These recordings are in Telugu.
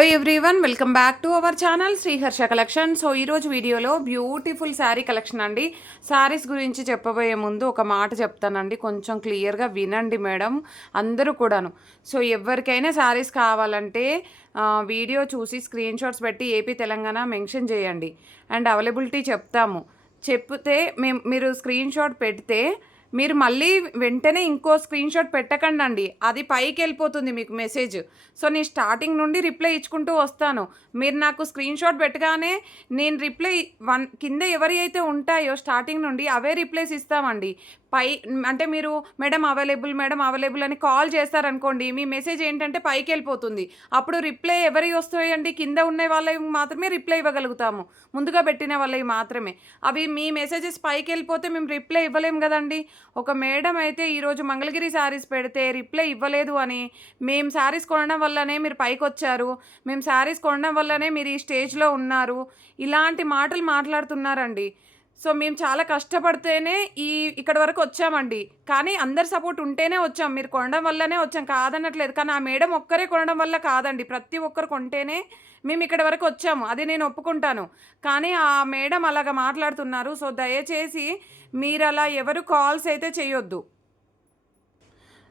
Hello everyone, welcome back to our channel Sriharsha collection. So ఈరోజు వీడియోలో బ్యూటిఫుల్ శారీ కలెక్షన్ అండి. శారీస్ గురించి చెప్పబోయే ముందు ఒక మాట చెప్తానండి, కొంచెం క్లియర్గా వినండి మేడం అందరూ కూడాను. సో ఎవరికైనా శారీస్ కావాలంటే వీడియో చూసి స్క్రీన్ షాట్స్ పెట్టి ఏపీ తెలంగాణ మెన్షన్ చేయండి అండ్ అవైలబిలిటీ చెప్తాము. చెప్తే మీరు స్క్రీన్ షాట్ పెడితే మీరు మళ్ళీ వెంటనే ఇంకో స్క్రీన్ షాట్ పెట్టకండి, అది పైకి వెళ్ళిపోతుంది మీకు మెసేజ్. సో నేను స్టార్టింగ్ నుండి రిప్లై ఇచ్చుకుంటూ వస్తాను. మీరు నాకు స్క్రీన్ షాట్ పెట్టగానే నేను రిప్లై కింద ఎవరి అయితే ఉంటాయో స్టార్టింగ్ నుండి అవే రిప్లైస్ ఇస్తామండి. అంటే మీరు మేడం అవైలబుల్ అని కాల్ చేస్తారనుకోండి, మీ మెసేజ్ ఏంటంటే పైకి వెళ్ళిపోతుంది. అప్పుడు రిప్లై ఎవరి వస్తాయండి, కింద ఉన్న వాళ్ళవి మాత్రమే రిప్లై ఇవ్వగలుగుతాము, ముందుగా పెట్టిన వాళ్ళవి మాత్రమే. అవి మీ మెసేజెస్ పైకి వెళ్ళిపోతే మేము రిప్లై ఇవ్వలేము కదండి. ఒక మేడం అయితే ఈరోజు మంగళగిరి శారీస్ పెడితే రిప్లై ఇవ్వలేదు అని, మేము శారీస్ కొనడం వల్లనే మీరు పైకి వచ్చారు, మేము శారీస్ కొనడం వల్లనే మీరు ఈ స్టేజ్లో ఉన్నారు, ఇలాంటి మాటలు మాట్లాడుతున్నారండి. సో మేము చాలా కష్టపడితేనే ఇక్కడ వరకు వచ్చామండి. కానీ అందరి సపోర్ట్ ఉంటేనే వచ్చాం, మీరు కొనడం వల్లనే వచ్చాం, కాదనట్లేదు. కానీ ఆ మేడం ఒక్కరే కొనడం వల్ల కాదండి, ప్రతి ఒక్కరు కొంటేనే మేము ఇక్కడ వరకు వచ్చాము, అది నేను ఒప్పుకుంటాను. కానీ ఆ మేడం అలాగ మాట్లాడుతున్నారు. సో దయచేసి మీరు అలా ఎవరు కాల్స్ అయితే చేయొద్దు.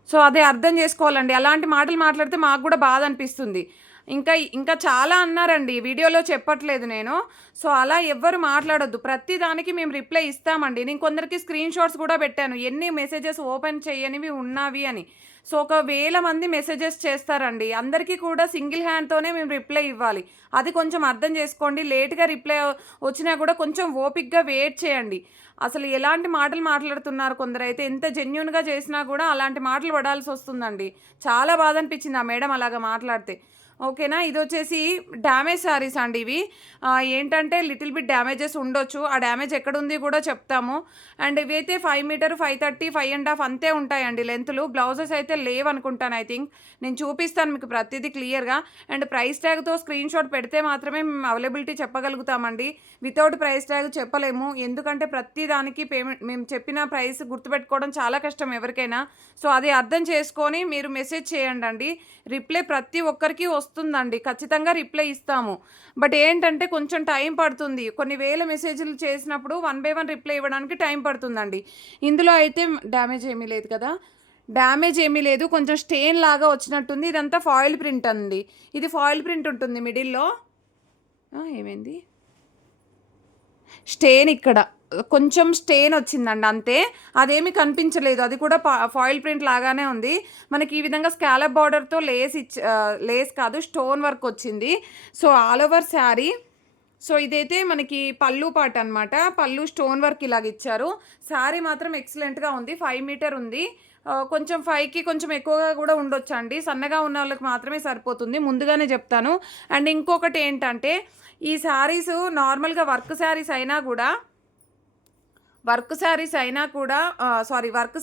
సో అదే అర్థం చేసుకోవాలండి. అలాంటి మాటలు మాట్లాడితే మాకు కూడా బాధ అనిపిస్తుంది. ఇంకా ఇంకా చాలా అన్నారండి, వీడియోలో చెప్పట్లేదు నేను. సో అలా ఎవ్వరు మాట్లాడొద్దు, ప్రతి దానికి మేము రిప్లై ఇస్తామండి. నేను కొందరికి స్క్రీన్ షాట్స్ కూడా పెట్టాను, ఎన్ని మెసేజెస్ ఓపెన్ చేయనివి ఉన్నవి అని. సో 1,000 మంది మెసేజెస్ చేస్తారండి, అందరికీ కూడా సింగిల్ హ్యాండ్తోనే మేము రిప్లై ఇవ్వాలి. అది కొంచెం అర్థం చేసుకోండి. లేట్గా రిప్లై వచ్చినా కూడా కొంచెం ఓపిక్గా వెయిట్ చేయండి. అసలు ఎలాంటి మాటలు మాట్లాడుతున్నారు కొందరైతే, ఎంత జెన్యూన్గా చేసినా కూడా అలాంటి మాటలు పడాల్సి వస్తుందండి. చాలా బాధ అనిపించింది ఆ మేడం అలాగా మాట్లాడితే. ఓకేనా. ఇది వచ్చేసి డ్యామేజ్ శారీస్ అండి ఇవి. ఏంటంటే లిటిల్ బిట్ డ్యామేజెస్ ఉండొచ్చు, ఆ డ్యామేజ్ ఎక్కడుంది కూడా చెప్తాము. అండ్ ఇవైతే 5 మీటర్ 530 5.5 అంతే ఉంటాయండి లెంత్లు. బ్లౌజెస్ అయితే లేవనుకుంటాను, ఐ థింక్. నేను చూపిస్తాను మీకు ప్రతిదీ క్లియర్గా. అండ్ ప్రైస్ ట్యాగ్తో స్క్రీన్ షాట్ పెడితే మాత్రమే మేము అవైలబిలిటీ చెప్పగలుగుతామండి. వితౌట్ ప్రైస్ ట్యాగ్ చెప్పలేము, ఎందుకంటే ప్రతి దానికి పేమెంట్ మేము చెప్పిన ప్రైస్ గుర్తుపెట్టుకోవడం చాలా కష్టం ఎవరికైనా. సో అది అర్థం చేసుకొని మీరు మెసేజ్ చేయండి. రిప్లై ప్రతి ఒక్కరికి వస్తుందండి, ఖచ్చితంగా రిప్లై ఇస్తాము. బట్ ఏంటంటే కొంచెం టైం పడుతుంది, కొన్ని వేల మెసేజ్లు చేసినప్పుడు 1 by 1 రిప్లై ఇవ్వడానికి టైం పడుతుందండి. ఇందులో అయితే డ్యామేజ్ ఏమీ లేదు కదా, డ్యామేజ్ ఏమీ లేదు, కొంచెం స్టెయిన్ లాగా వచ్చినట్టుంది. ఇదంతా ఫాయిల్ ప్రింట్ అండి, ఇది ఫాయిల్ ప్రింట్ ఉంటుంది మిడిల్లో. ఏమైంది, స్టెయిన్ ఇక్కడ కొంచెం స్టెయిన్ వచ్చిందండి అంతే, అదేమీ కనిపించలేదు. అది కూడా ఫాయిల్ ప్రింట్ లాగానే ఉంది. మనకి ఈ విధంగా స్కాలప్ బార్డర్తో లేస్ కాదు స్టోన్ వర్క్ వచ్చింది. So all over sari. So ఇదైతే మనకి పళ్ళు పాట అనమాట, పళ్ళు స్టోన్ వర్క్ ఇలాగ ఇచ్చారు. శారీ మాత్రం ఎక్సలెంట్గా ఉంది, 5 మీటర్ ఉంది. కొంచెం 5కి కొంచెం ఎక్కువగా కూడా ఉండొచ్చు అండి, సన్నగా ఉన్న వాళ్ళకి మాత్రమే సరిపోతుంది, ముందుగానే చెప్తాను. అండ్ ఇంకొకటి ఏంటంటే, ఈ శారీస్ నార్మల్గా వర్క్ శారీస్ అయినా కూడా వర్క్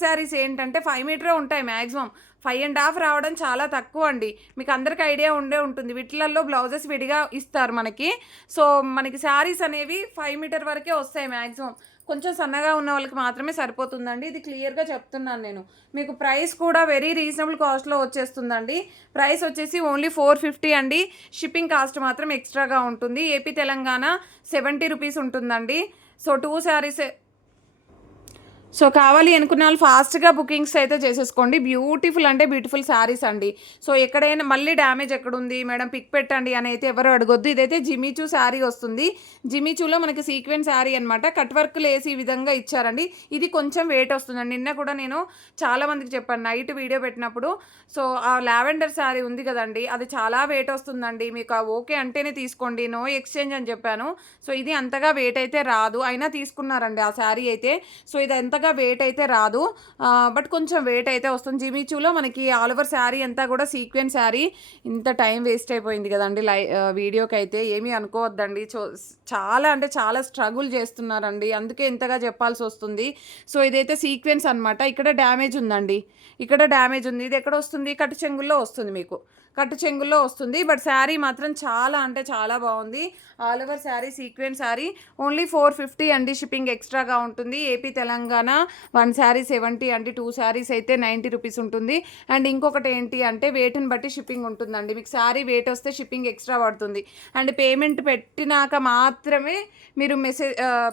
శారీస్ ఏంటంటే 5 మీటరే ఉంటాయి మ్యాక్సిమం. 5.5 రావడం చాలా తక్కువ అండి, మీకు అందరికి ఐడియా ఉంటుంది. వీటిలలో బ్లౌజెస్ విడిగా ఇస్తారు మనకి. సో మనకి శారీస్ అనేవి 5 మీటర్ వరకే వస్తాయి మ్యాక్సిమం, కొంచెం సన్నగా ఉన్న వాళ్ళకి మాత్రమే సరిపోతుందండి. ఇది క్లియర్గా చెప్తున్నాను నేను మీకు. ప్రైస్ కూడా వెరీ రీజనబుల్ కాస్ట్లో వచ్చేస్తుందండి. ప్రైస్ వచ్చేసి ఓన్లీ 450 అండి. షిప్పింగ్ కాస్ట్ మాత్రం ఎక్స్ట్రాగా ఉంటుంది. ఏపీ తెలంగాణ 70 రూపీస్ ఉంటుందండి. సో 2 శారీస్. సో కావాలి అనుకున్న వాళ్ళు ఫాస్ట్గా బుకింగ్స్ అయితే చేసేసుకోండి. బ్యూటిఫుల్ అంటే బ్యూటిఫుల్ శారీస్ అండి. సో ఎక్కడైనా మళ్ళీ డ్యామేజ్ ఎక్కడుంది మేడం పిక్ పెట్టండి అని అయితే ఎవరు అడగొద్దు. ఇదైతే జిమిచూ శారీ వస్తుంది. జిమిచూలో మనకి సీక్వెన్స్ శారీ అనమాట, కట్ వర్క్ లేసి ఈ విధంగా ఇచ్చారండి. ఇది కొంచెం వెయిట్ వస్తుందండి. నిన్న కూడా నేను చాలామందికి చెప్పాను నైట్ వీడియో పెట్టినప్పుడు. సో ఆ లావెండర్ శారీ ఉంది కదండి, అది చాలా వెయిట్ వస్తుందండి, మీకు ఓకే అంటేనే తీసుకోండి, నో ఎక్స్చేంజ్ అని చెప్పాను. సో ఇది అంతగా వెయిట్ అయితే రాదు, అయినా తీసుకున్నారండి ఆ శారీ అయితే. సో ఇది ఎంతగా వెయిట్ అయితే రాదు, బట్ కొంచెం వెయిట్ అయితే వస్తుంది. జిమిచూలో మనకి ఆల్ ఓవర్ శారీ అంతా కూడా సీక్వెన్స్ శారీ. ఇంత టైం వేస్ట్ అయిపోయింది కదండి వీడియోకి అయితే, ఏమీ అనుకోవద్దండి. చాలా అంటే చాలా స్ట్రగుల్ చేస్తున్నారండి, అందుకే ఇంతగా చెప్పాల్సి వస్తుంది. సో ఇదైతే సీక్వెన్స్ అనమాట. ఇక్కడ డ్యామేజ్ ఉందండి, ఇక్కడ డ్యామేజ్ ఉంది. ఇది ఎక్కడ వస్తుంది, కట్టు చెంగుల్లో వస్తుంది మీకు. కట్టు చెంగుల్లో వస్తుంది. బట్ శారీ మాత్రం చాలా అంటే చాలా బాగుంది. All over sari sequence sari. Only 450 అండి. షిప్పింగ్ ఎక్స్ట్రాగా ఉంటుంది. ఏపీ తెలంగాణ 1 శారీ 70 అండి. 2 శారీస్ అయితే 90 రూపీస్ ఉంటుంది. అండ్ ఇంకొకటి ఏంటి అంటే వెయిట్ని బట్టి షిప్పింగ్ ఉంటుందండి. మీకు శారీ వెయిట్ వస్తే షిప్పింగ్ ఎక్స్ట్రా పడుతుంది. అండ్ పేమెంట్ పెట్టినాక మాత్రమే మీరు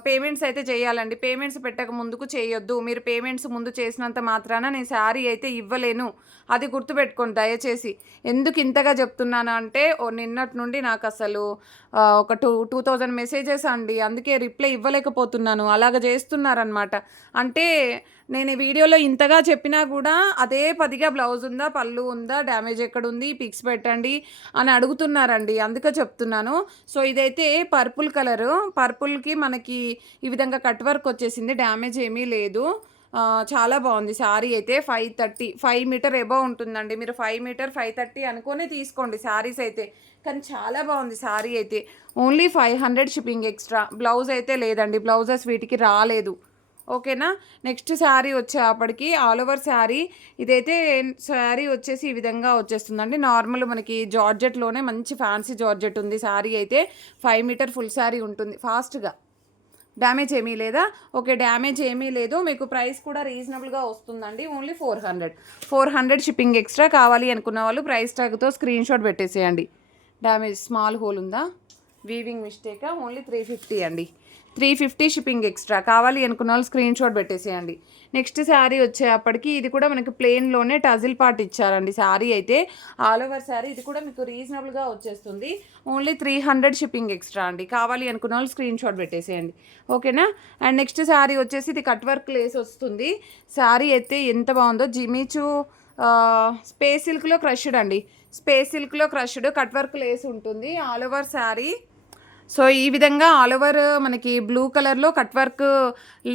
పేమెంట్స్ అయితే చేయాలండి. పేమెంట్స్ పెట్టక ముందుకు చేయొద్దు. మీరు పేమెంట్స్ ముందు చేసినంత మాత్రాన నేను శారీ అయితే ఇవ్వలేను. అది గుర్తుపెట్టుకోండి దయచేసి. ఎందుకు ఇంతగా చెప్తున్నాను అంటే నిన్నటి నుండి నాకు అసలు ఒక 2000 మెసేజెస్ అండి. అందుకే రిప్లై ఇవ్వలేకపోతున్నాను. అలాగ చేస్తున్నారనమాట. అంటే నేను ఈ వీడియోలో ఇంతగా చెప్పినా కూడా అదే పదిగా బ్లౌజ్ ఉందా, పళ్ళు ఉందా, డ్యామేజ్ ఎక్కడుంది, పిక్స్ పెట్టండి అని అడుగుతున్నారండి. అందుకే చెప్తున్నాను. సో ఇదైతే పర్పుల్ కలరు. పర్పుల్కి మనకి ఈ విధంగా కట్ వర్క్ వచ్చేసింది. డ్యామేజ్ ఏమీ లేదు. చాలా బాగుంది శారీ అయితే. 530 5 మీటర్ ఎబవ్ ఉంటుందండి. మీరు 5 మీటర్ 530 అనుకొని తీసుకోండి శారీస్ అయితే. కానీ చాలా బాగుంది శారీ అయితే. Only 500 shipping extra. బ్లౌజ్ అయితే లేదండి. బ్లౌజెస్ వీటికి రాలేదు. ఓకేనా. నెక్స్ట్ శారీ వచ్చేప్పటికి ఆల్ ఓవర్ శారీ. ఇదైతే శారీ వచ్చేసి ఈ విధంగా వచ్చేస్తుందండి. నార్మల్ మనకి జార్జెట్లోనే మంచి ఫ్యాన్సీ జార్జెట్ ఉంది శారీ అయితే. 5 మీటర్ ఫుల్ శారీ ఉంటుంది. ఫాస్ట్గా డ్యామేజ్ ఏమీ లేదా? ఓకే, డ్యామేజ్ ఏమీ లేదు. మీకు ప్రైస్ కూడా రీజనబుల్గా వస్తుందండి. Only 400 shipping extra. కావాలి అనుకున్న వాళ్ళు ప్రైస్ ట్యాగ్తో స్క్రీన్ షాట్ పెట్టేసేయండి. డ్యామేజ్ స్మాల్ హోల్ ఉందా, వీవింగ్ మిస్టేకా? ఓన్లీ 350 అండి. 350 షిప్పింగ్ ఎక్స్ట్రా. కావాలి అనుకున్న వాళ్ళు స్క్రీన్ షాట్ పెట్టేసేయండి. నెక్స్ట్ శారీ వచ్చేప్పటికి ఇది కూడా మనకి ప్లెయిన్లోనే టజిల్ పార్ట్ ఇచ్చారండి శారీ అయితే. All over sari. ఇది కూడా మీకు రీజనబుల్గా వచ్చేస్తుంది. ఓన్లీ 300 షిప్పింగ్ ఎక్స్ట్రా అండి. కావాలి అనుకున్న వాళ్ళు స్క్రీన్ షాట్ పెట్టేసేయండి. ఓకేనా. అండ్ నెక్స్ట్ శారీ వచ్చేసి ఇది కట్ వర్క్ లేస్ వస్తుంది. శారీ అయితే ఎంత బాగుందో. జిమిచు స్పేస్ సిల్క్లో క్రష్డ్ అండి. స్పేస్ సిల్క్లో క్రష్డ్ కట్ వర్క్ లేస్ ఉంటుంది. All over sari. సో ఈ విధంగా ఆల్ ఓవర్ మనకి బ్లూ కలర్లో కట్ వర్క్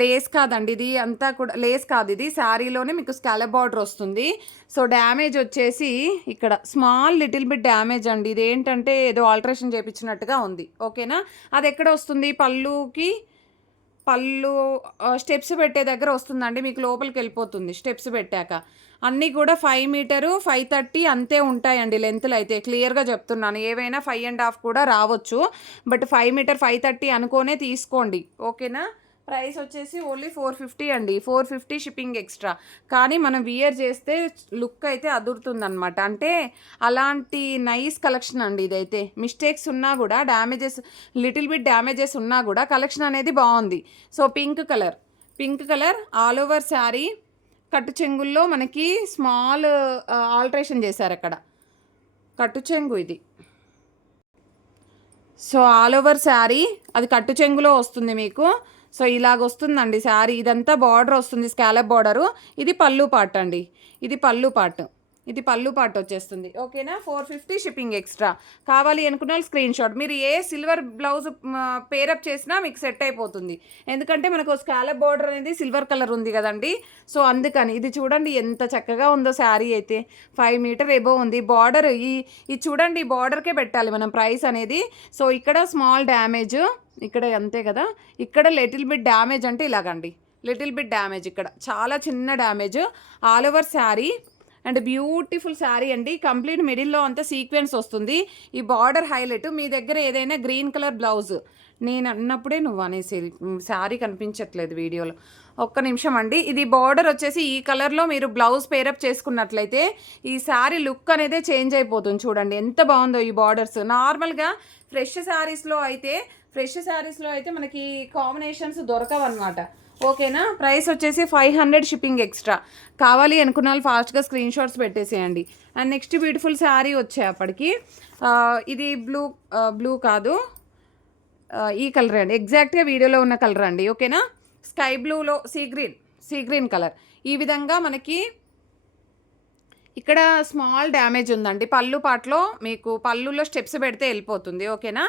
లేస్ కాదండి, ఇది అంతా కూడా లేస్ కాదు. ఇది శారీలోనే మీకు స్కాలప్ బార్డర్ వస్తుంది. సో డ్యామేజ్ వచ్చేసి ఇక్కడ స్మాల్ లిటిల్ బిట్ డ్యామేజ్ అండి. ఇది ఏంటంటే ఏదో ఆల్టరేషన్ చేయించినట్టుగా ఉంది. ఓకేనా. అది ఎక్కడ వస్తుంది? పళ్ళు స్టెప్స్ పెట్టే దగ్గర వస్తుందండి. మీకు లోపలికి వెళ్ళిపోతుంది స్టెప్స్ పెట్టాక. అన్నీ కూడా 5 మీటరు 530 అంతే ఉంటాయండి లెంత్లు అయితే. క్లియర్గా చెప్తున్నాను. ఏవైనా 5.5 కూడా రావచ్చు. బట్ 5 మీటర్ 530 అనుకోనే తీసుకోండి. ఓకేనా. ప్రైస్ వచ్చేసి ఓన్లీ 450 అండి. 450 షిప్పింగ్ ఎక్స్ట్రా. కానీ మనం వియర్ చేస్తే లుక్ అయితే అదురుతుందనమాట. అంటే అలాంటి నైస్ కలెక్షన్ అండి ఇదైతే. మిస్టేక్స్ ఉన్నా కూడా, డ్యామేజెస్ లిటిల్ బిట్ డ్యామేజెస్ ఉన్నా కూడా కలెక్షన్ అనేది బాగుంది. So pink colour all over sari. కట్టు చెంగుల్లో మనకి స్మాల్ ఆల్టరేషన్ చేశారు అక్కడ. కట్టు చెంగు ఇది. సో ఆల్ ఓవర్ శారీ అది కట్టు చెంగులో వస్తుంది మీకు. సో ఇలాగ వస్తుందండి శారీ. ఇదంతా బార్డర్ వస్తుంది, స్కాలప్ బార్డరు. ఇది పళ్ళు పార్ట్ అండి. ఇది పళ్ళు పార్ట్ వచ్చేస్తుంది. ఓకేనా. 450 షిప్పింగ్ ఎక్స్ట్రా. కావాలి అనుకున్న స్క్రీన్ షాట్. మీరు ఏ సిల్వర్ బ్లౌజ్ పేరప్ చేసినా మీకు సెట్ అయిపోతుంది. ఎందుకంటే మనకు స్కాలప్ బార్డర్ అనేది సిల్వర్ కలర్ ఉంది కదండి. సో అందుకని. ఇది చూడండి ఎంత చక్కగా ఉందో శారీ అయితే. 5 మీటర్ ఎబోవ్ ఉంది. బార్డర్ ఇది చూడండి, ఈ బార్డర్కే పెట్టాలి మనం ప్రైస్ అనేది. సో ఇక్కడ స్మాల్ డ్యామేజ్, ఇక్కడ అంతే కదా. ఇక్కడ లిటిల్ బిట్ డ్యామేజ్ అంటే ఇలాగండి. లిటిల్ బిట్ డ్యామేజ్ ఇక్కడ చాలా చిన్న damage. All over sari and beautiful sari అండి. కంప్లీట్ మిడిల్లో అంతా సీక్వెన్స్ వస్తుంది. ఈ బార్డర్ హైలైట్. మీ దగ్గర ఏదైనా గ్రీన్ కలర్ బ్లౌజ్, నేను అన్నప్పుడే నువ్వు అనేసి శారీ కనిపించట్లేదు వీడియోలో. ఒక్క నిమిషం అండి. ఇది బార్డర్ వచ్చేసి ఈ కలర్లో మీరు బ్లౌజ్ పేరప్ చేసుకున్నట్లయితే ఈ శారీ లుక్ అనేది చేంజ్ అయిపోతుంది. చూడండి ఎంత బాగుందో ఈ బార్డర్స్. నార్మల్గా ఫ్రెష్ శారీస్లో అయితే మనకి కాంబినేషన్స్ దొరకవన్నమాట. ఓకేనా. ప్రైస్ వచ్చేసి 500 షిప్పింగ్ ఎక్స్ట్రా. కావాలి అనుకున్న వాళ్ళు ఫాస్ట్గా స్క్రీన్ షాట్స్ పెట్టేసేయండి. అండ్ నెక్స్ట్ బ్యూటిఫుల్ శారీ వచ్చేప్పటికి ఇది బ్లూ కాదు, ఈ కలర్ అండి. ఎగ్జాక్ట్గా వీడియోలో ఉన్న కలర్ అండి. ఓకేనా. స్కై బ్లూలో సీ గ్రీన్ కలర్. ఈ విధంగా మనకి ఇక్కడ స్మాల్ డ్యామేజ్ ఉందండి. పళ్ళు పాటలో మీకు పళ్ళులో స్టెప్స్ పెడితే వెళ్ళిపోతుంది. ఓకేనా.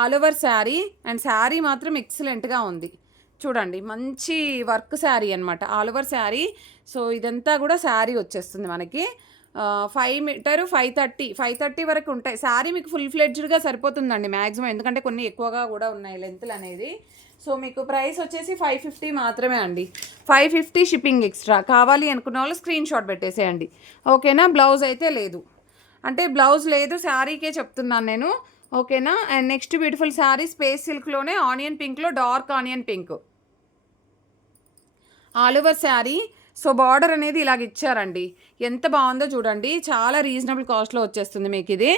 All over sari. And sari మాత్రం ఎక్సలెంట్గా ఉంది. చూడండి మంచి వర్క్ శారీ అనమాట. All over sari. సో ఇదంతా కూడా శారీ వచ్చేస్తుంది మనకి. 5 మీటర్ 530 వరకు ఉంటాయి. శారీ మీకు ఫుల్ ఫ్లెడ్జ్డ్గా సరిపోతుందండి మ్యాక్సిమం. ఎందుకంటే కొన్ని ఎక్కువగా కూడా ఉన్నాయి లెంత్లు అనేది. సో మీకు ప్రైస్ వచ్చేసి 550 మాత్రమే అండి. 550 షిప్పింగ్ ఎక్స్ట్రా. కావాలి అనుకున్న వాళ్ళు స్క్రీన్ షాట్ పెట్టేసేయండి. ఓకేనా. బ్లౌజ్ అయితే లేదు. అంటే బ్లౌజ్ లేదు, శారీకే చెప్తున్నాను నేను, ఓకేనా. And next beautiful sari space సిల్క్లోనే ఆనియన్ పింక్లో, dark onion pink all over sari. So border అనేది ఇలాగ ఇచ్చారండి, ఎంత బాగుందో చూడండి. చాలా రీజనబుల్ కాస్ట్లో వచ్చేస్తుంది మీకు ఇది.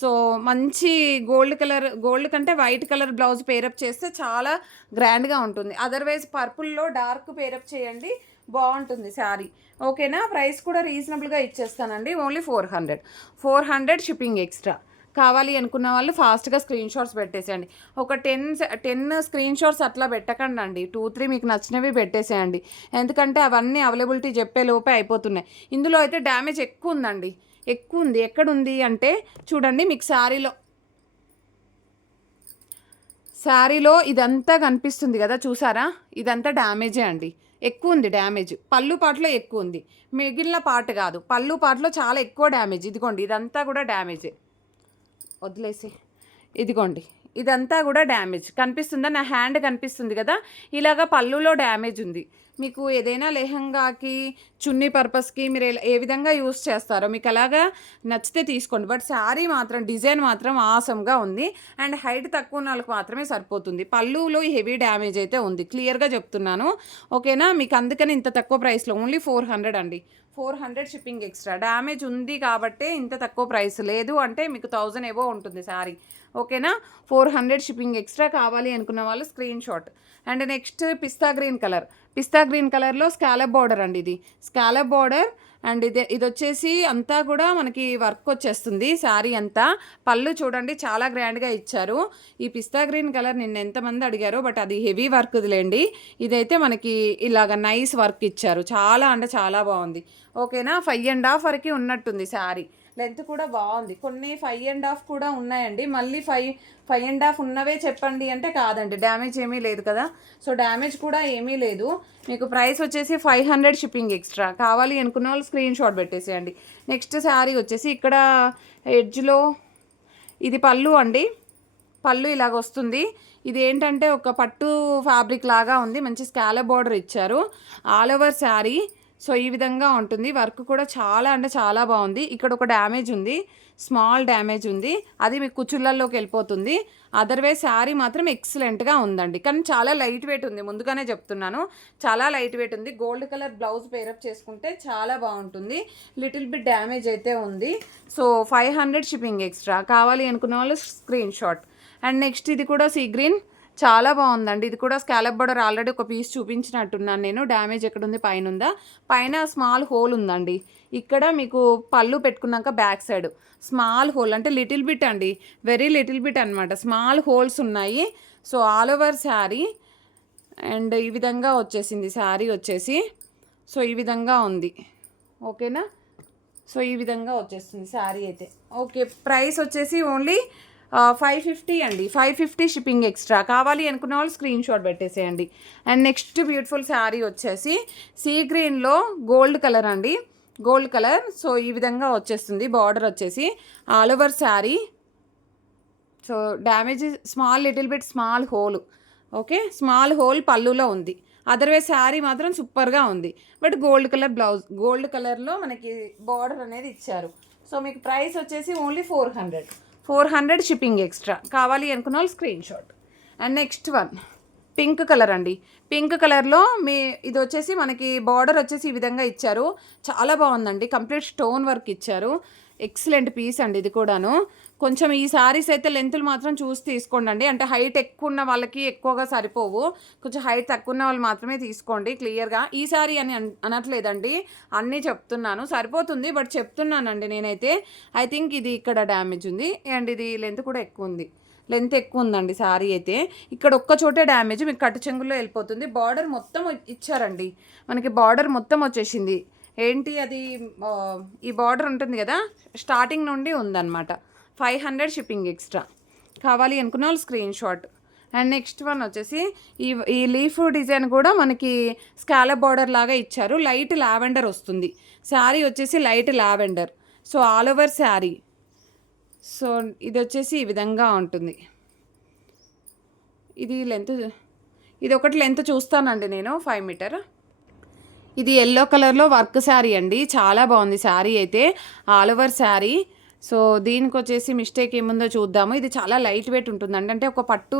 సో మంచి గోల్డ్ కంటే వైట్ కలర్ బ్లౌజ్ పేరప్ చేస్తే చాలా గ్రాండ్గా ఉంటుంది. అదర్వైజ్ పర్పుల్లో డార్క్ పేరప్ చేయండి, బాగుంటుంది శారీ, ఓకేనా. ప్రైస్ కూడా రీజనబుల్గా ఇచ్చేస్తానండి, ఓన్లీ 400 షిప్పింగ్ ఎక్స్ట్రా. కావాలి అనుకున్న వాళ్ళు ఫాస్ట్గా స్క్రీన్ షాట్స్ పెట్టేసేయండి. ఒక 10 స్క్రీన్ షాట్స్ అట్లా పెట్టకండి అండి, 2-3 మీకు నచ్చినవి పెట్టేసేయండి. ఎందుకంటే అవన్నీ అవైలబిలిటీ చెప్పే లోపే అయిపోతున్నాయి. ఇందులో అయితే డ్యామేజ్ ఎక్కువ ఉందండి, ఎక్కువ ఉంది. ఎక్కడుంది అంటే చూడండి, మీకు శారీలో ఇదంతా కనిపిస్తుంది కదా, చూసారా, ఇదంతా డ్యామేజే అండి, ఎక్కువ ఉంది డ్యామేజ్. పళ్ళు పాటలో ఎక్కువ ఉంది, మిగిలిన పార్ట్ కాదు, పళ్ళు పాటలో చాలా ఎక్కువ డ్యామేజ్. ఇదిగోండి ఇదంతా కూడా డ్యామేజే, వదిలేసి ఇదిగోండి ఇదంతా కూడా డ్యామేజ్ కనిపిస్తుందా, నా హ్యాండ్ కనిపిస్తుంది కదా, ఇలాగా పళ్ళులో డ్యామేజ్ ఉంది. మీకు ఏదైనా లెహంగాకి చున్నీ పర్పస్కి మీరు ఏ విధంగా యూస్ చేస్తారో మీకు అలాగా నచ్చితే తీసుకోండి. బట్ శారీ మాత్రం డిజైన్ మాత్రం ఆసమ్గా ఉంది. అండ్ హైట్ తక్కువ ఉన్న వాళ్ళకి మాత్రమే సరిపోతుంది. పళ్ళులో హెవీ డ్యామేజ్ అయితే ఉంది, క్లియర్గా చెప్తున్నాను, ఓకేనా. మీకు అందుకని ఇంత తక్కువ ప్రైస్లో ఓన్లీ 400 అండి, 400 షిప్పింగ్ ఎక్స్ట్రా. డ్యామేజ్ ఉంది కాబట్టే ఇంత తక్కువ ప్రైస్, లేదు అంటే మీకు 1000 ఏవో ఉంటుంది శారీ, ఓకేనా. 400 షిప్పింగ్ ఎక్స్ట్రా. కావాలి అనుకున్న వాళ్ళు screenshot. And next pista green కలర్లో స్కాలప్ బార్డర్ అండి, ఇది స్కాలప్ బార్డర్. అండ్ ఇది వచ్చేసి అంతా కూడా మనకి వర్క్ వచ్చేస్తుంది శారీ అంతా. పళ్ళు చూడండి చాలా గ్రాండ్గా ఇచ్చారు. ఈ పిస్తా గ్రీన్ కలర్ నిన్న ఎంతమంది అడిగారో, బట్ అది హెవీ వర్క్ లేండి. ఇదైతే మనకి ఇలాగ నైస్ వర్క్ ఇచ్చారు, చాలా అంటే చాలా బాగుంది, ఓకేనా. 5.5 వరకు ఉన్నట్టుంది శారీ, లెంత్ కూడా బాగుంది. కొన్ని 5.5 కూడా ఉన్నాయండి, మళ్ళీ 5.5 ఉన్నవే చెప్పండి అంటే కాదండి, డ్యామేజ్ ఏమీ లేదు కదా. సో డ్యామేజ్ కూడా ఏమీ లేదు. మీకు ప్రైస్ వచ్చేసి 500 షిప్పింగ్ ఎక్స్ట్రా. కావాలి అనుకున్న వాళ్ళు స్క్రీన్ షాట్ పెట్టేసేయండి. నెక్స్ట్ శారీ వచ్చేసి ఇక్కడ ఎడ్జ్లో ఇది పళ్ళు అండి, పళ్ళు ఇలాగ వస్తుంది. ఇది ఏంటంటే ఒక పట్టు ఫ్యాబ్రిక్ లాగా ఉంది, మంచి స్కాలప్ బార్డర్ ఇచ్చారు, ఆల్ ఓవర్ శారీ. సో ఈ విధంగా ఉంటుంది, వర్క్ కూడా చాలా అంటే చాలా బాగుంది. ఇక్కడ ఒక డ్యామేజ్ ఉంది, స్మాల్ డ్యామేజ్ ఉంది, అది మీకు కుచ్చుళ్ళల్లోకి వెళ్ళిపోతుంది. అదర్వైజ్ శారీ మాత్రం ఎక్సలెంట్గా ఉందండి, కానీ చాలా లైట్ వెయిట్ ఉంది, ముందుగానే చెప్తున్నాను, చాలా లైట్ వెయిట్ ఉంది. గోల్డ్ కలర్ బ్లౌజ్ పేరప్ చేసుకుంటే చాలా బాగుంటుంది. లిటిల్ బిట్ డ్యామేజ్ అయితే ఉంది. So 500 shipping extra. కావాలి అనుకున్న వాళ్ళు స్క్రీన్ షాట్. అండ్ నెక్స్ట్ ఇది కూడా సీ గ్రీన్, చాలా బాగుందండి. ఇది కూడా స్కాలప్ బార్డర్ ఆల్రెడీ ఒక పీస్ చూపించినట్టున్నాను నేను. డ్యామేజ్ ఎక్కడుంది, పైన ఉందా, పైన స్మాల్ హోల్ ఉందండి. ఇక్కడ మీకు పళ్ళు పెట్టుకున్నాక బ్యాక్ సైడ్ స్మాల్ హోల్, అంటే లిటిల్ బిట్ అండి, వెరీ లిటిల్ బిట్ అనమాట, స్మాల్ హోల్స్ ఉన్నాయి. So all over sari. And ఈ విధంగా వచ్చేసింది శారీ వచ్చేసి. సో ఈ విధంగా ఉంది, ఓకేనా. సో ఈ విధంగా వచ్చేస్తుంది శారీ అయితే, ఓకే. ప్రైస్ వచ్చేసి ఓన్లీ 550 అండి, 550 షిప్పింగ్ ఎక్స్ట్రా. కావాలి అనుకున్న వాళ్ళు స్క్రీన్ షాట్ పెట్టేసేయండి. అండ్ నెక్స్ట్ బ్యూటిఫుల్ శారీ వచ్చేసి సీ గ్రీన్లో గోల్డ్ కలర్ అండి, గోల్డ్ కలర్. సో ఈ విధంగా వచ్చేస్తుంది, బార్డర్ వచ్చేసి all over sari. So damage little bit small whole, okay, small whole పళ్ళులో ఉంది. అదర్వైజ్ శారీ మాత్రం సూపర్గా ఉంది. But gold colour blouse, gold కలర్లో మనకి బార్డర్ అనేది ఇచ్చారు. సో మీకు ప్రైస్ వచ్చేసి ఓన్లీ 400 షిప్పింగ్ ఎక్స్ట్రా. కావాలి అనుకున్న వాళ్ళు screenshot. And next one pink colour అండి, పింక్ కలర్లో ఇది వచ్చేసి మనకి బార్డర్ వచ్చేసి ఈ విధంగా ఇచ్చారు, చాలా బాగుందండి. కంప్లీట్ స్టోన్ వర్క్ ఇచ్చారు, ఎక్సలెంట్ పీస్ అండి ఇది కూడాను. కొంచెం ఈ శారీస్ అయితే లెంతులు మాత్రం చూసి తీసుకోండి, అంటే హైట్ ఎక్కువ ఉన్న వాళ్ళకి ఎక్కువగా సరిపోవు, కొంచెం హైట్ తక్కువ ఉన్న వాళ్ళు మాత్రమే తీసుకోండి క్లియర్గా. ఈ శారీ అని అనట్లేదండి, అన్నీ చెప్తున్నాను, సరిపోతుంది బట్ చెప్తున్నానండి నేనైతే. ఐ థింక్ ఇది ఇక్కడ డ్యామేజ్ ఉంది, అండ్ ఇది లెంత్ కూడా ఎక్కువ ఉంది, లెంత్ ఎక్కువ ఉందండి శారీ అయితే. ఇక్కడ ఒక్క చోటే డ్యామేజ్, మీకు కట్టు చెంగుల్లో వెళ్ళిపోతుంది. బార్డర్ మొత్తం ఇచ్చారండి, మనకి బార్డర్ మొత్తం వచ్చేసింది. ఏంటి అది, ఈ బార్డర్ ఉంటుంది కదా, స్టార్టింగ్ నుండి ఉందన్నమాట. 500 షిప్పింగ్ ఎక్స్ట్రా. కావాలి అనుకున్న వాళ్ళు screenshot. And next one వచ్చేసి ఈ లీఫ్ డిజైన్ కూడా మనకి స్కాలప్ బార్డర్ లాగా ఇచ్చారు, లైట్ లావెండర్ వస్తుంది శారీ వచ్చేసి, light lavender. So all over sari. So ఇది వచ్చేసి ఈ విధంగా ఉంటుంది. ఇది ఒకటి లెంత్ చూస్తానండి నేను, 5 మీటర్. ఇది ఎల్లో కలర్లో వర్క్ శారీ అండి, చాలా బాగుంది శారీ అయితే, ఆల్ ఓవర్ శారీ. సో దీనికొచ్చేసి మిస్టేక్ ఏముందో చూద్దాము. ఇది చాలా లైట్ వెయిట్ ఉంటుందండి. అంటే ఒక పట్టు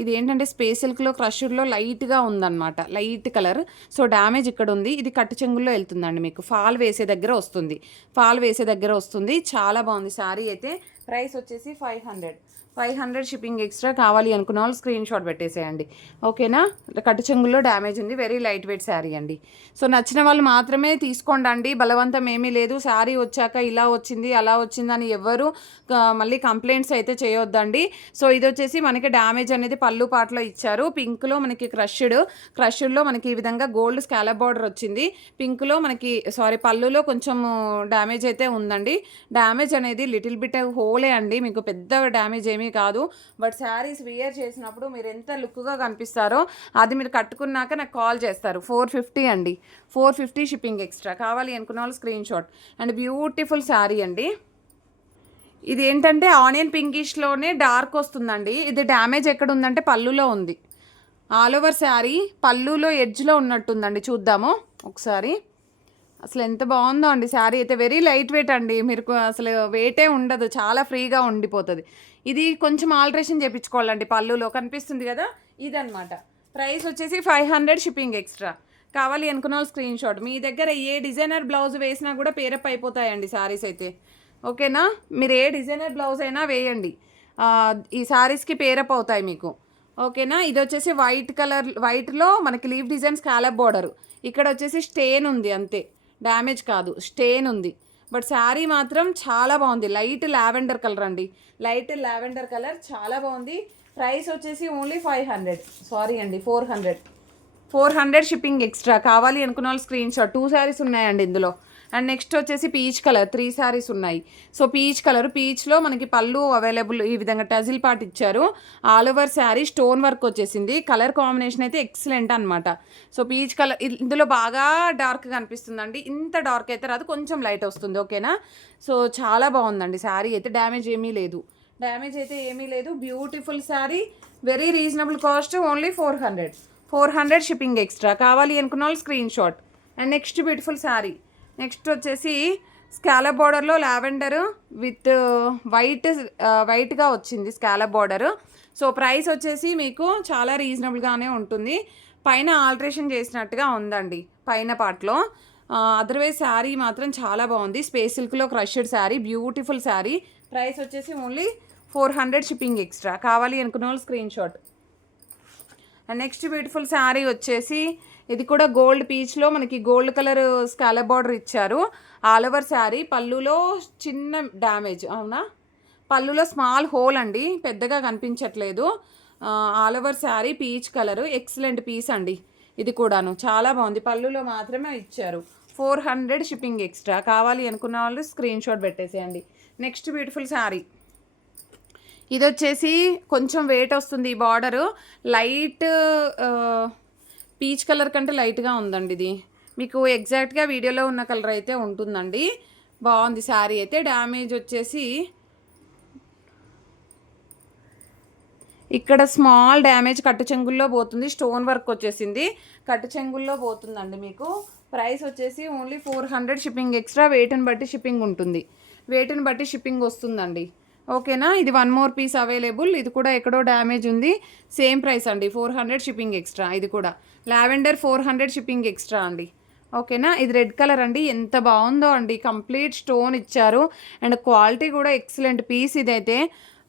ఇది ఏంటంటే స్పేస్ సిల్క్‌లో క్రష్డ్‌లో లైట్‌గా ఉందనమాట. Light colour. సో డ్యామేజ్ ఇక్కడ ఉంది. ఇది కట్టు చెంగుల్లో వెళ్తుందండి మీకు. ఫాల్ వేసే దగ్గర వస్తుంది. ఫాల్ వేసే దగ్గర వస్తుంది. చాలా బాగుంది శారీ అయితే. ప్రైస్ వచ్చేసి 500 షిప్పింగ్ ఎక్స్ట్రా. కావాలి అనుకున్న వాళ్ళు స్క్రీన్ షాట్ పెట్టేసేయండి. ఓకేనా. కట్టు చెంగుల్లో డ్యామేజ్ ఉంది. వెరీ లైట్ వెయిట్ శారీ అండి. సో నచ్చిన వాళ్ళు మాత్రమే తీసుకోండి. బలవంతం ఏమీ లేదు. శారీ వచ్చాక ఇలా వచ్చింది అలా వచ్చిందని ఎవరు మళ్ళీ కంప్లైంట్స్ అయితే చేయొద్దండి. సో ఇది వచ్చేసి మనకి డ్యామేజ్ అనేది పళ్ళు పాటలో ఇచ్చారు. పింక్లో మనకి క్రష్డ్లో మనకి ఈ విధంగా గోల్డ్ స్కాలప్ బార్డర్ వచ్చింది. పింక్లో మనకి పళ్ళులో కొంచెం డ్యామేజ్ అయితే ఉందండి. డ్యామేజ్ అనేది లిటిల్ బిట్ హోలే అండి. మీకు పెద్ద డ్యామేజ్ ఏమీ కాదు. బట్ శారీస్ వియర్ చేసినప్పుడు మీరు ఎంత లుక్గా కనిపిస్తారో అది మీరు కట్టుకున్నాక నాకు కాల్ చేస్తారు. 450 అండి. 450 షిప్పింగ్ ఎక్స్ట్రా. కావాలి అనుకున్న వాళ్ళు screenshot. And beautiful sari అండి. ఇది ఏంటంటే ఆనియన్ పింకిష్లోనే డార్క్ వస్తుందండి. ఇది డ్యామేజ్ ఎక్కడ ఉందంటే పళ్ళులో ఉంది. ఆల్ ఓవర్ శారీ పళ్ళులో ఎడ్జ్లో ఉన్నట్టుందండి. చూద్దాము ఒకసారి. అసలు ఎంత బాగుందో అండి శారీ అయితే. వెరీ లైట్ వెయిట్ అండి. మీరు అసలు వెయిటే ఉండదు. చాలా ఫ్రీగా ఉండిపోతుంది. ఇది కొంచెం ఆల్ట్రేషన్ చేయించుకోవాలండి. పళ్ళులో కనిపిస్తుంది కదా, ఇదనమాట. ప్రైస్ వచ్చేసి 500 షిప్పింగ్ ఎక్స్ట్రా. కావాలి అనుకున్న వాళ్ళు స్క్రీన్ షాట్. మీ దగ్గర ఏ డిజైనర్ బ్లౌజ్ వేసినా కూడా పేరప్ అయిపోతాయండి శారీస్ అయితే. ఓకేనా. మీరు ఏ డిజైనర్ బ్లౌజ్ అయినా వేయండి, ఈ శారీస్కి పేరప్ అవుతాయి మీకు. ఓకేనా. ఇది వచ్చేసి వైట్ కలర్, వైట్లో మనకి లీవ్ డిజైన్ స్కాలప్ బార్డర్. ఇక్కడ వచ్చేసి స్టెయిన్ ఉంది, అంతే, డ్యామేజ్ కాదు, స్టెయిన్ ఉంది. బట్ శారీ మాత్రం చాలా బాగుంది. లైట్ లావెండర్ కలర్ అండి. లైట్ లావెండర్ కలర్ చాలా బాగుంది. ప్రైస్ వచ్చేసి ఓన్లీ 400 షిప్పింగ్ ఎక్స్ట్రా. కావాలి అనుకున్న వాళ్ళు స్క్రీన్ షాట్. 2 శారీస్ ఉన్నాయండి ఇందులో. అండ్ నెక్స్ట్ వచ్చేసి పీచ్ కలర్, 3 శారీస్ ఉన్నాయి. సో పీచ్ కలర్, పీచ్లో మనకి పళ్ళు అవైలబుల్, ఈ విధంగా టజిల్ పార్ట్ ఇచ్చారు. All over sari stone work వచ్చేసింది. కలర్ కాంబినేషన్ అయితే ఎక్సలెంట్ అనమాట. సో పీచ్ కలర్ ఇందులో బాగా డార్క్ కనిపిస్తుందండి. ఇంత డార్క్ అయితే రాదు, కొంచెం లైట్ వస్తుంది. ఓకేనా. సో చాలా బాగుందండి శారీ అయితే. డ్యామేజ్ అయితే ఏమీ లేదు. Beautiful sari. Very reasonable cost. Only 400 shipping extra. కావాలి అనుకున్న వాళ్ళు screenshot. And next beautiful sari. Next వచ్చేసి స్కాలప్ బార్డర్లో లావెండర్ విత్ వైట్గా వచ్చింది స్కాలప్ బార్డర్. సో ప్రైస్ వచ్చేసి మీకు చాలా రీజనబుల్గానే ఉంటుంది. పైన ఆల్ట్రేషన్ చేసినట్టుగా ఉందండి పైన పార్ట్లో. అదర్వైజ్ శారీ మాత్రం చాలా బాగుంది. స్పేస్ సిల్క్లో crushed sari, beautiful sari. Price వచ్చేసి ఓన్లీ 400 షిప్పింగ్ ఎక్స్ట్రా. కావాలి అనుకున్న వాళ్ళు screenshot. And next beautiful sari వచ్చేసి ఇది కూడా గోల్డ్ పీచ్లో మనకి గోల్డ్ కలర్ స్కాలప్ బార్డర్ ఇచ్చారు. ఆల్ ఓవర్ శారీ పళ్ళులో చిన్న డ్యామేజ్, అవునా, పళ్ళులో స్మాల్ హోల్ అండి, పెద్దగా కనిపించట్లేదు. All over sari peach colour. Excellent piece అండి ఇది కూడాను. చాలా బాగుంది. పళ్ళులో మాత్రమే ఇచ్చారు. 400 షిప్పింగ్ ఎక్స్ట్రా. కావాలి అనుకున్న వాళ్ళు స్క్రీన్ షాట్ పెట్టేసేయండి. Next beautiful sari. ఇది వచ్చేసి కొంచెం వెయిట్ వస్తుంది. ఈ బార్డరు లైట్ పీచ్ కలర్ కంటే లైట్గా ఉందండి. ఇది మీకు ఎగ్జాక్ట్గా వీడియోలో ఉన్న కలర్ అయితే ఉంటుందండి. బాగుంది శారీ అయితే. డ్యామేజ్ వచ్చేసి ఇక్కడ స్మాల్ డ్యామేజ్ కట్టు చెంగుల్లో పోతుంది. స్టోన్ వర్క్ వచ్చేసింది, కట్టు చెంగుల్లో పోతుందండి మీకు. ప్రైస్ వచ్చేసి ఓన్లీ 400 షిప్పింగ్ ఎక్స్ట్రా. వెయిట్ని బట్టి షిప్పింగ్ ఉంటుంది. వెయిట్ని బట్టి షిప్పింగ్ వస్తుందండి. ఓకేనా. ఇది 1 మోర్ పీస్ అవైలబుల్. ఇది కూడా ఎక్కడో డ్యామేజ్ ఉంది. సేమ్ ప్రైస్ అండి, 400 షిప్పింగ్ ఎక్స్ట్రా. ఇది కూడా లావెండర్ 400 షిప్పింగ్ ఎక్స్ట్రా అండి. ఓకేనా. ఇది రెడ్ కలర్ అండి. ఎంత బాగుందో అండి. కంప్లీట్ స్టోన్ ఇచ్చారు. అండ్ క్వాలిటీ కూడా ఎక్సలెంట్ పీస్ ఇదైతే.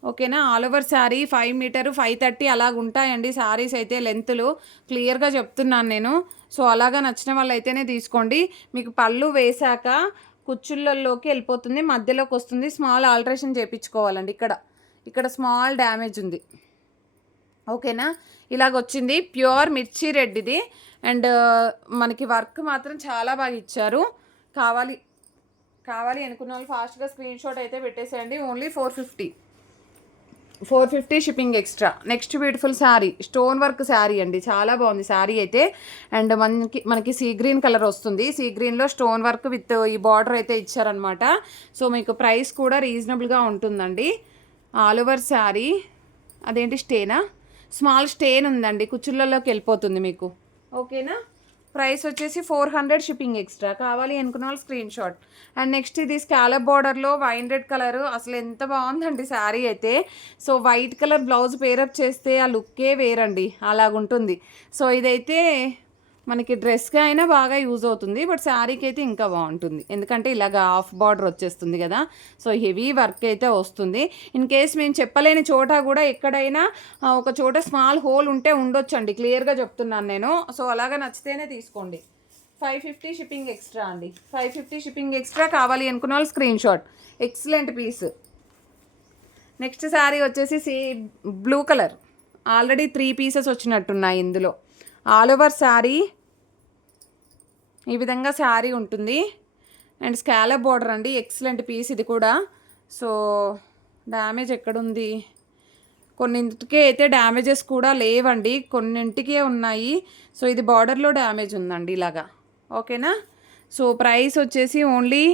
ఓకేనా. ఆల్ ఓవర్ శారీ 5 మీటర్ 530 అలాగ ఉంటాయండి శారీస్ అయితే. లెంత్లు క్లియర్గా చెప్తున్నాను నేను. సో అలాగా నచ్చిన వాళ్ళు అయితేనే తీసుకోండి. మీకు పళ్ళు వేశాక కుచ్చుళ్ళల్లోకి వెళ్ళిపోతుంది, మధ్యలోకి వస్తుంది. స్మాల్ ఆల్ట్రేషన్ చేయించుకోవాలండి. ఇక్కడ స్మాల్ డ్యామేజ్ ఉంది. ఓకేనా. ఇలాగ వచ్చింది. ప్యూర్ మిర్చి రెడ్ ఇది. అండ్ మనకి వర్క్ మాత్రం చాలా బాగా ఇచ్చారు. కావాలి అనుకున్న వాళ్ళు ఫాస్ట్గా స్క్రీన్ షాట్ అయితే పెట్టేసేయండి. Only 450 shipping extra. Next beautiful sari, stone work sari అండి. చాలా బాగుంది శారీ అయితే. అండ్ మనకి సీ గ్రీన్ కలర్ వస్తుంది. సీ గ్రీన్లో స్టోన్ వర్క్ విత్ ఈ బార్డర్ అయితే ఇచ్చారనమాట. సో మీకు ప్రైస్ కూడా రీజనబుల్గా ఉంటుందండి. ఆల్ ఓవర్ శారీ అదేంటి స్టేనా, స్మాల్ స్టేన్ ఉందండి, కుచ్చుళ్ళలోకి వెళ్ళిపోతుంది మీకు. ఓకేనా. ప్రైస్ వచ్చేసి 400 షిప్పింగ్ ఎక్స్ట్రా. కావాలి అనుకున్న వాళ్ళు స్క్రీన్ షాట్. అండ్ నెక్స్ట్ ఇది స్కాలప్ బార్డర్లో వైన్ రెడ్ కలర్, అసలు ఎంత బాగుందండి శారీ అయితే. So white colour blouse pair up చేస్తే ఆ లుక్కే వేరండి, అలాగుంటుంది. సో ఇదైతే మనకి డ్రెస్గా అయినా బాగా యూజ్ అవుతుంది, బట్ శారీకి అయితే ఇంకా బాగుంటుంది, ఎందుకంటే ఇలాగ హాఫ్ బార్డర్ వచ్చేస్తుంది కదా. సో హెవీ వర్క్ అయితే వస్తుంది. ఇన్ కేస్ మేము చెప్పలేని చోట కూడా ఎక్కడైనా ఒక చోట స్మాల్ హోల్ ఉంటే ఉండొచ్చండి, క్లియర్గా చెప్తున్నాను నేను. సో అలాగా నచ్చితేనే తీసుకోండి. 550 షిప్పింగ్ ఎక్స్ట్రా అండి. 550 షిప్పింగ్ ఎక్స్ట్రా. కావాలి అనుకున్న వాళ్ళు screenshot. Excellent piece. Next sari వచ్చేసి బ్లూ కలర్, ఆల్రెడీ 3 పీసెస్ వచ్చినట్టున్నాయి ఇందులో. ఆల్ ఓవర్ శారీ ఈ విధంగా శారీ ఉంటుంది. అండ్ స్కాలప్ బార్డర్ అండి, ఎక్సలెంట్ పీస్ ఇది కూడా. సో డ్యామేజ్ ఎక్కడుంది, కొన్నింటికే అయితే డ్యామేజెస్ కూడా లేవండి, కొన్నింటికే ఉన్నాయి. సో ఇది బార్డర్లో డ్యామేజ్ ఉందండి ఇలాగా, ఓకేనా. సో ప్రైస్ వచ్చేసి ఓన్లీ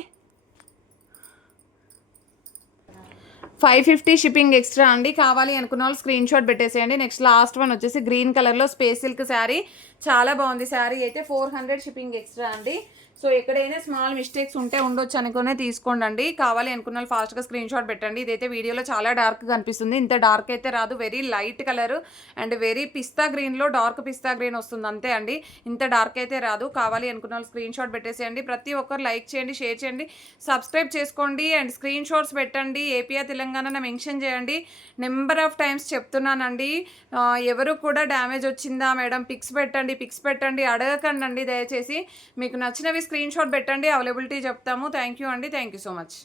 550 షిప్పింగ్ ఎక్స్ట్రా అండి. కావాలి అనుకున్న వాళ్ళు స్క్రీన్ షాట్ పెట్టేసేయండి. నెక్స్ట్ లాస్ట్ వన్ వచ్చేసి గ్రీన్ కలర్లో స్పేస్ సిల్క్ శారీ, చాలా బాగుంది శారీ అయితే. 400 షిప్పింగ్ ఎక్స్ట్రా అండి. సో ఎక్కడైనా స్మాల్ మిస్టేక్స్ ఉంటే ఉండొచ్చు అనుకునే తీసుకోండి. కావాలి అనుకున్న వాళ్ళు ఫాస్ట్గా స్క్రీన్ షాట్ పెట్టండి. ఇదైతే వీడియోలో చాలా డార్క్గా కనిపిస్తుంది, ఇంత డార్క్ అయితే రాదు, very light colour and very pista గ్రీన్లో డార్క్ పిస్తా గ్రీన్ వస్తుంది అంతే అండి, ఇంత డార్క్ అయితే రాదు. కావాలి అనుకున్న వాళ్ళు స్క్రీన్ షాట్ పెట్టేసేయండి. ప్రతి ఒక్కరు లైక్ చేయండి, షేర్ చేయండి, సబ్స్క్రైబ్ చేసుకోండి అండ్ స్క్రీన్ షాట్స్ పెట్టండి. ఏపీఆర్ తెలంగాణ మెన్షన్ చేయండి. నెంబర్ ఆఫ్ టైమ్స్ చెప్తున్నానండి, ఎవరు కూడా డ్యామేజ్ వచ్చిందా మేడం పిక్స్ పెట్టండి అడగకండి దయచేసి. మీకు నచ్చినవి స్క్రీన్ షాట్ పెట్టండి, అవైలబిలిటీ చెప్తాము. థ్యాంక్ యూ అండి, థ్యాంక్ యూ సో మచ్.